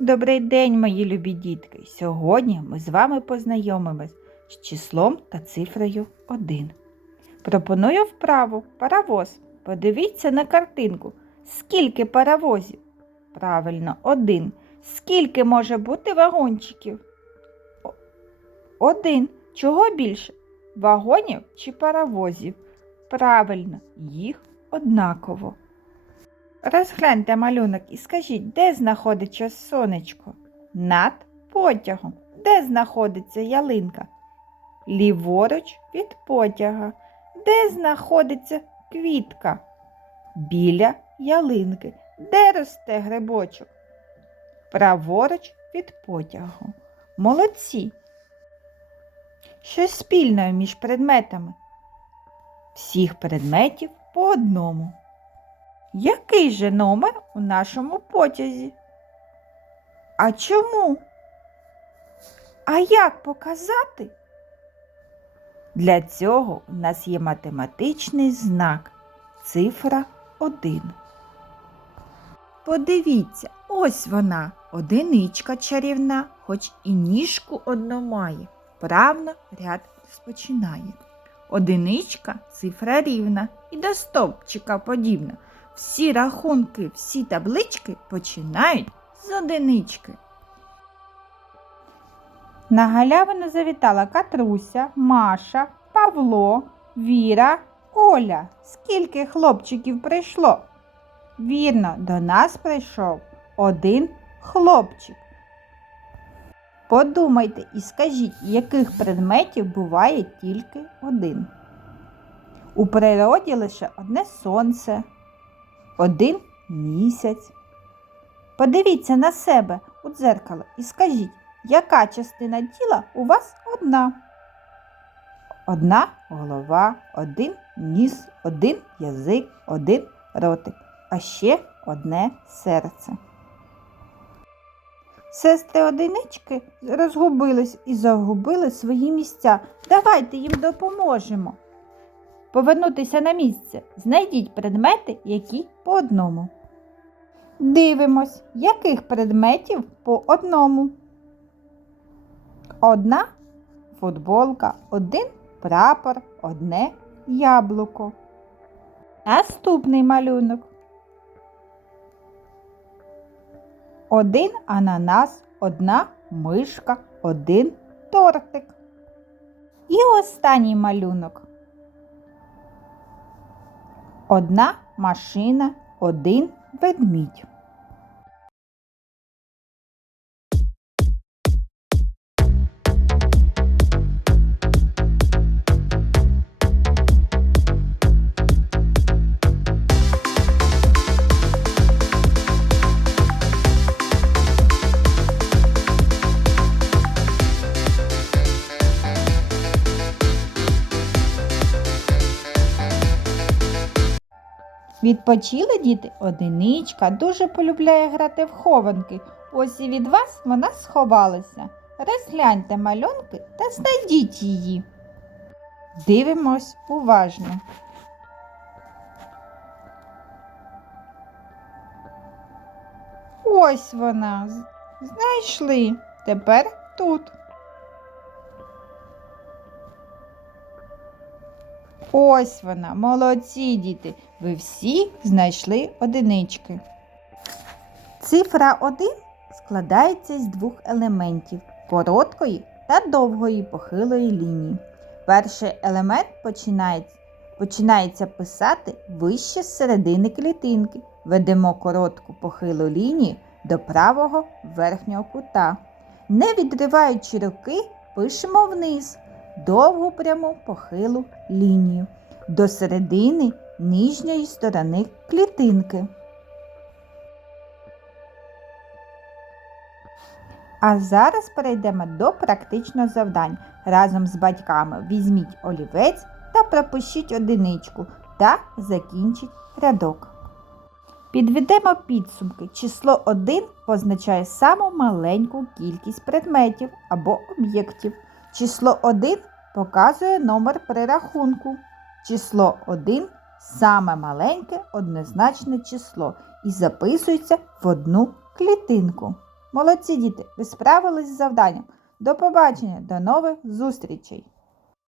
Добрий день, мої любі дітки! Сьогодні ми з вами познайомимось з числом та цифрою 1. Пропоную вправу паровоз. Подивіться на картинку. Скільки паровозів? Правильно, один. Скільки може бути вагончиків? Один. Чого більше? Вагонів чи паровозів? Правильно, їх однаково. Розгляньте малюнок і скажіть, де знаходиться сонечко? Над потягом. Де знаходиться ялинка? Ліворуч від потяга. Де знаходиться квітка? Біля ялинки. Де росте грибочок? Праворуч від потягу. Молодці. Що спільного між предметами? Всіх предметів по одному. Який же номер у нашому потязі? А чому? А як показати? Для цього у нас є математичний знак цифра 1. Подивіться, ось вона, одиничка чарівна, хоч і ніжку одну має. Правно ряд розпочинає. Одиничка цифра рівна і до стовпчика подібна. Всі рахунки, всі таблички починають з одинички. На галявину завітала Катруся, Маша, Павло, Віра, Оля. Скільки хлопчиків прийшло? Вірно, до нас прийшов один хлопчик. Подумайте і скажіть, яких предметів буває тільки один. У природі лише одне сонце, один місяць. Подивіться на себе у дзеркало і скажіть, яка частина тіла у вас одна? Одна голова, один ніс, один язик, один ротик, а ще одне серце. Сестри одинички розгубились і загубили свої місця. Давайте їм допоможемо. Повернутися на місце. Знайдіть предмети, які по одному. Дивимось, яких предметів по одному. Одна футболка, один прапор, одне яблуко. Наступний малюнок. Один ананас, одна мишка, один тортик. І останній малюнок. Одна машина, один ведмідь. Відпочили діти одиничка, дуже полюбляє грати в хованки. Ось і від вас вона сховалася. Розгляньте малюнки та знайдіть її. Дивимось уважно. Ось вона. Знайшли. Тепер тут. Ось вона, молодці діти. Ви всі знайшли одинички. Цифра 1 складається з двох елементів короткої та довгої похилої лінії. Перший елемент починається, починається писати вище з середини клітинки. Ведемо коротку похилу лінію до правого верхнього кута. Не відриваючи руки, пишемо вниз довгу пряму похилу лінію до середини нижньої сторони клітинки. А зараз перейдемо до практичного завдань. Разом з батьками візьміть олівець та пропишіть одиничку та закінчіть рядок. Підведемо підсумки. Число 1 позначає саму маленьку кількість предметів або об'єктів. Число 1 показує номер перерахунку. Число 1 саме маленьке однозначне число і записується в одну клітинку. Молодці діти, ви справились з завданням. До побачення, до нових зустрічей!